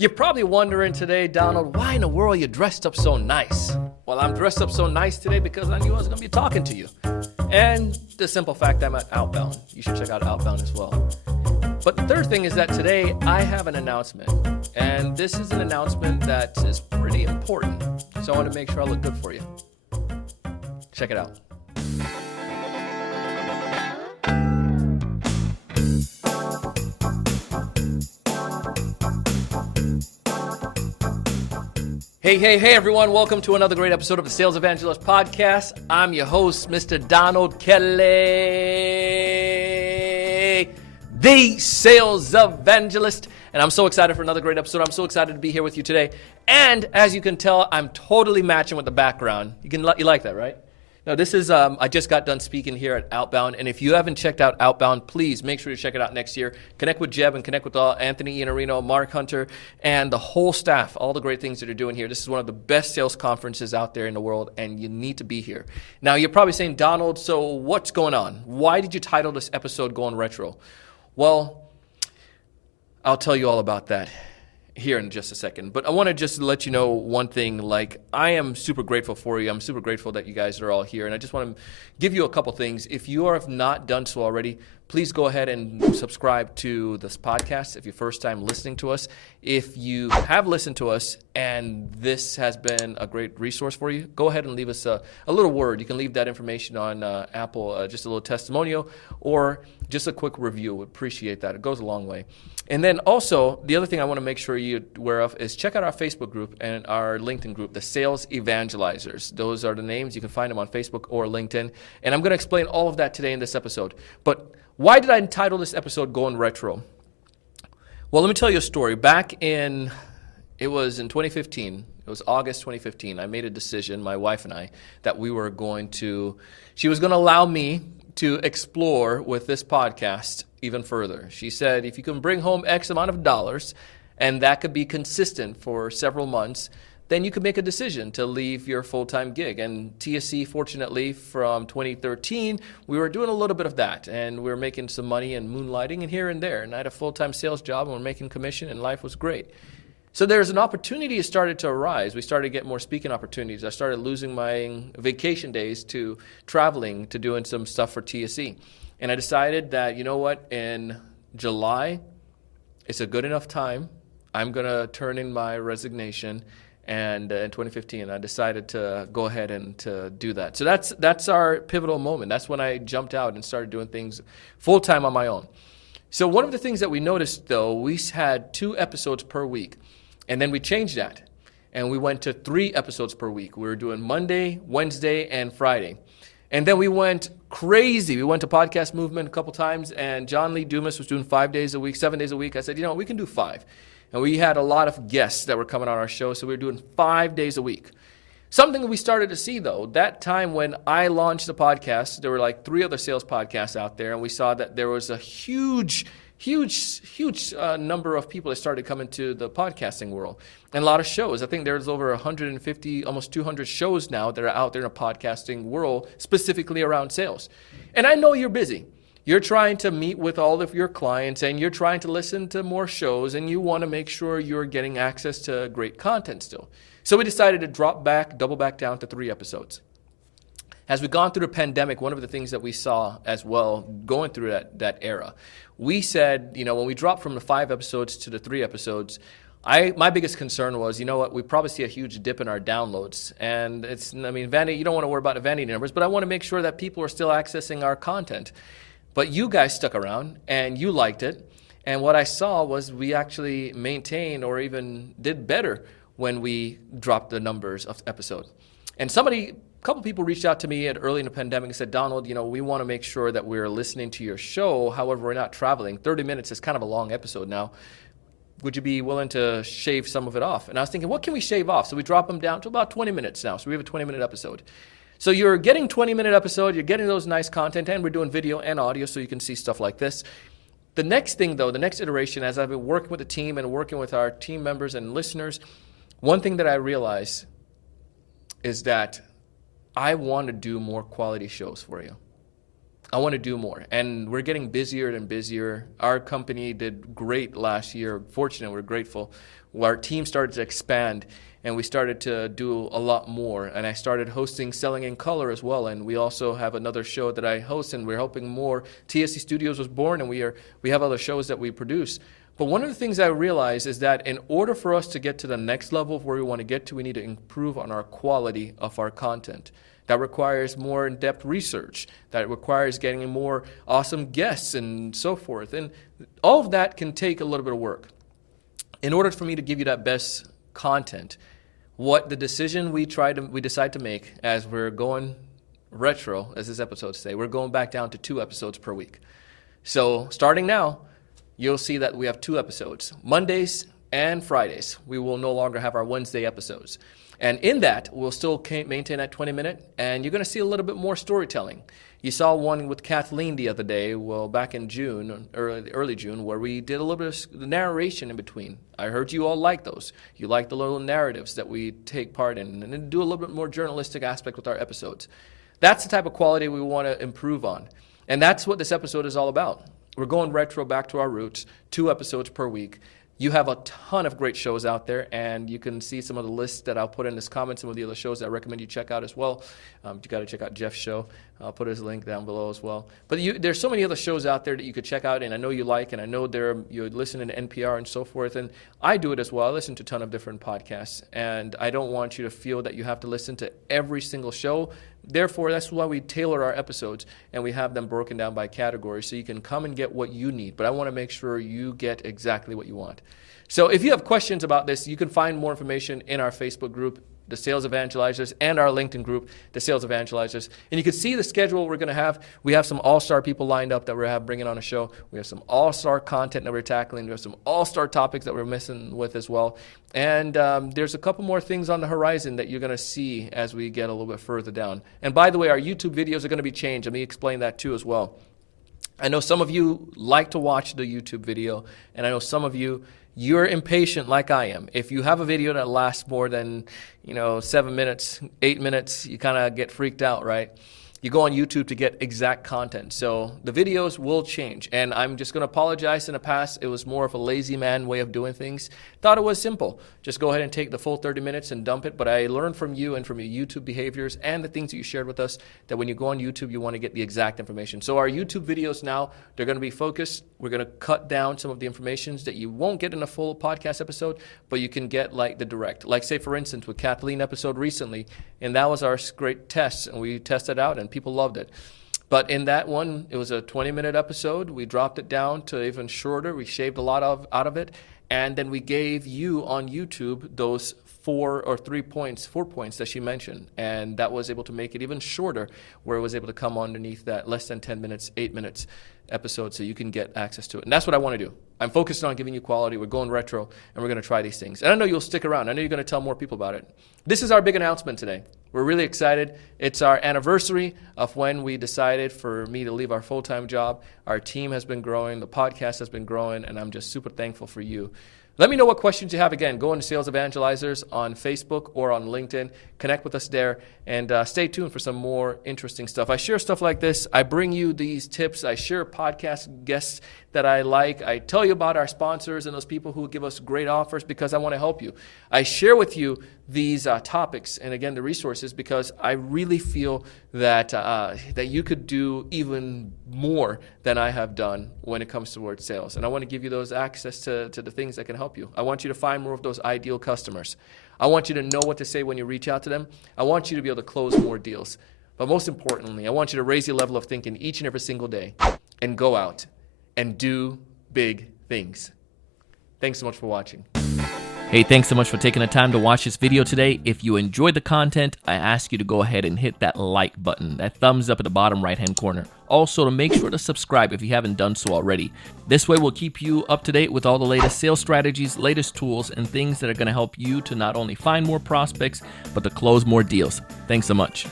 You're probably wondering today, Donald, why in the world you dressed up so nice? Well, I'm dressed up so nice today because I knew I was going to be talking to you. And the simple fact I'm at Outbound. You should check out Outbound as well. But the third thing is that today I have an announcement. And this is an announcement that is pretty important. So I want to make sure I look good for you. Check it out. Hey, everyone. Welcome to another great episode of the Sales Evangelist Podcast. I'm your host, Mr. Donald Kelly, the Sales Evangelist. And I'm so excited for another great episode. I'm so excited to be here with you today. And as you can tell, I'm totally matching with the background. You like that, right? Now, this is, I just got done speaking here at Outbound, and if you haven't checked out Outbound, please make sure you check it out next year. Connect with Jeb and connect with Anthony Iannarino, Mark Hunter, and the whole staff, all the great things that are doing here. This is one of the best sales conferences out there in the world, and you need to be here. Now, you're probably saying, Donald, so what's going on? Why did you title this episode Going Retro? Well, I'll tell you all about that here in just a second. But I want to just let you know one thing. Like, I am super grateful for you. I'm super grateful that you guys are all here. And I just want to give you a couple things. If you have not done so already, please go ahead and subscribe to this podcast if you're first time listening to us. If you have listened to us and this has been a great resource for you, go ahead and leave us a little word. You can leave that information on Apple, just a little testimonial or just a quick review. We appreciate that. It goes a long way. And then also, the other thing I want to make sure you're aware of is check out our Facebook group and our LinkedIn group, the Sales Evangelizers. Those are the names. You can find them on Facebook or LinkedIn. And I'm going to explain all of that today in this episode. But why did I entitle this episode Going Retro? Well, let me tell you a story. It was in 2015. It was August 2015. I made a decision, my wife and I, that she was going to allow me to explore with this podcast even further. She said, if you can bring home X amount of dollars, and that could be consistent for several months, then you could make a decision to leave your full-time gig. And TSC, fortunately, from 2013, we were doing a little bit of that, and we were making some money and moonlighting and here and there. And I had a full-time sales job, and we were making commission, and life was great. So there's an opportunity that started to arise. We started to get more speaking opportunities. I started losing my vacation days to traveling, to doing some stuff for TSC. And I decided that, you know what, in July, it's a good enough time. I'm going to turn in my resignation. And in 2015, I decided to go ahead and to do that. So that's our pivotal moment. That's when I jumped out and started doing things full-time on my own. So one of the things that we noticed, though, we had 2 episodes per week. And then we changed that. And we went to 3 episodes per week. We were doing Monday, Wednesday, and Friday. And then we went crazy. We went to Podcast Movement a couple times, and John Lee Dumas was doing 5 days a week, 7 days a week. I said, we can do 5. And we had a lot of guests that were coming on our show, so we were doing 5 days a week. Something we started to see, though, that time when I launched the podcast, there were like 3 other sales podcasts out there, and we saw that there was a huge number of people that started coming to the podcasting world. And a lot of shows. I think there's over 150, almost 200 shows now that are out there in the podcasting world, specifically around sales. And I know you're busy. You're trying to meet with all of your clients, and you're trying to listen to more shows, and you want to make sure you're getting access to great content still. So we decided to double back down to 3 episodes. As we've gone through the pandemic, one of the things that we saw as well going through that era, we said, when we dropped from the 5 episodes to the 3 episodes, my biggest concern was, we probably see a huge dip in our downloads. And Vanity, you don't want to worry about the Vanity numbers, but I want to make sure that people are still accessing our content. But you guys stuck around, and you liked it. And what I saw was we actually maintained or even did better when we dropped the numbers of the episode. And a couple people reached out to me early in the pandemic and said, Donald, we want to make sure that we're listening to your show. However, we're not traveling. 30 minutes is kind of a long episode now. Would you be willing to shave some of it off? And I was thinking, what can we shave off? So we drop them down to about 20 minutes now. So we have a 20-minute episode. So you're getting 20-minute episode. You're getting those nice content, and we're doing video and audio so you can see stuff like this. The next thing, though, the next iteration, as I've been working with the team and working with our team members and listeners, one thing that I realized is that I want to do more quality shows for you. I want to do more. And we're getting busier and busier. Our company did great last year. Fortunately, we're grateful. our team started to expand, and we started to do a lot more. And I started hosting Selling in Color as well. And we also have another show that I host, and we're helping more. TSC Studios was born, and we have other shows that we produce. But one of the things I realized is that in order for us to get to the next level of where we want to get to, we need to improve on our quality of our content. That requires more in-depth research. That requires getting more awesome guests and so forth. And all of that can take a little bit of work. In order for me to give you that best content, what the decision we decide to make as we're going retro, as this episode say, we're going back down to 2 episodes per week. So starting now, you'll see that we have 2 episodes, Mondays and Fridays. We will no longer have our Wednesday episodes. And in that, we'll still maintain that 20-minute, and you're going to see a little bit more storytelling. You saw one with Kathleen the other day, well, back in June, early June, where we did a little bit of narration in between. I heard you all like those. You like the little narratives that we take part in, and then do a little bit more journalistic aspect with our episodes. That's the type of quality we want to improve on. And that's what this episode is all about. We're going retro, back to our roots, 2 episodes per week. You have a ton of great shows out there, and you can see some of the lists that I'll put in this comment, some of the other shows that I recommend you check out as well. You got to check out Jeff's show. I'll put his link down below as well. But there's so many other shows out there that you could check out, and I know you like, and I know you listen to NPR and so forth, and I do it as well. I listen to a ton of different podcasts, and I don't want you to feel that you have to listen to every single show. Therefore, that's why we tailor our episodes, and we have them broken down by category so you can come and get what you need. But I want to make sure you get exactly what you want. So if you have questions about this, you can find more information in our Facebook group, the Sales Evangelizers, and our LinkedIn group, the Sales Evangelizers. And you can see the schedule we're going to have. We have some all-star people lined up that we're bringing on a show. We have some all-star content that we're tackling. We have some all-star topics that we're messing with as well. And there's a couple more things on the horizon that you're going to see as we get a little bit further down. And by the way, our YouTube videos are going to be changed. Let me explain that too as well. I know some of you like to watch the YouTube video, and I know some of you're impatient like I am. If you have a video that lasts more than 7 minutes, 8 minutes, you kind of get freaked out, right? You go on YouTube to get exact content. So the videos will change. And I'm just going to apologize. In the past, it was more of a lazy man way of doing things. Thought it was simple. Just go ahead and take the full 30 minutes and dump it. But I learned from you and from your YouTube behaviors and the things that you shared with us that when you go on YouTube, you want to get the exact information. So our YouTube videos now, they're going to be focused. We're going to cut down some of the information that you won't get in a full podcast episode, but you can get like the direct. Like say, for instance, with Kathleen episode recently, and that was our great test, and we tested out, and people loved it. But in that one, it was a 20-minute episode. We dropped it down to even shorter. We shaved a lot out of it. And then we gave you on YouTube those 4 points that she mentioned. And that was able to make it even shorter, where it was able to come underneath that less than 10 minutes, 8 minutes episode, so you can get access to it. And that's what I want to do. I'm focused on giving you quality. We're going retro, and we're going to try these things. And I know you'll stick around. I know you're going to tell more people about it. This is our big announcement today. We're really excited. It's our anniversary of when we decided for me to leave our full-time job. Our team has been growing. The podcast has been growing, and I'm just super thankful for you. Let me know what questions you have. Again, go into Sales Evangelizers on Facebook or on LinkedIn. Connect with us there, and stay tuned for some more interesting stuff. I share stuff like this. I bring you these tips. I share podcast guests that I like. I tell you about our sponsors and those people who give us great offers because I want to help you. I share with you these topics and, again, the resources because I really feel that you could do even more than I have done when it comes towards sales. And I want to give you those access to the things that can help you. I want you to find more of those ideal customers. I want you to know what to say when you reach out to them. I want you to be able to close more deals. But most importantly, I want you to raise your level of thinking each and every single day and go out and do big things. Thanks so much for watching. Hey, thanks so much for taking the time to watch this video today. If you enjoyed the content, I ask you to go ahead and hit that like button, that thumbs up at the bottom right-hand corner. Also, to make sure to subscribe if you haven't done so already. This way, we'll keep you up to date with all the latest sales strategies, latest tools, and things that are going to help you to not only find more prospects, but to close more deals. Thanks so much.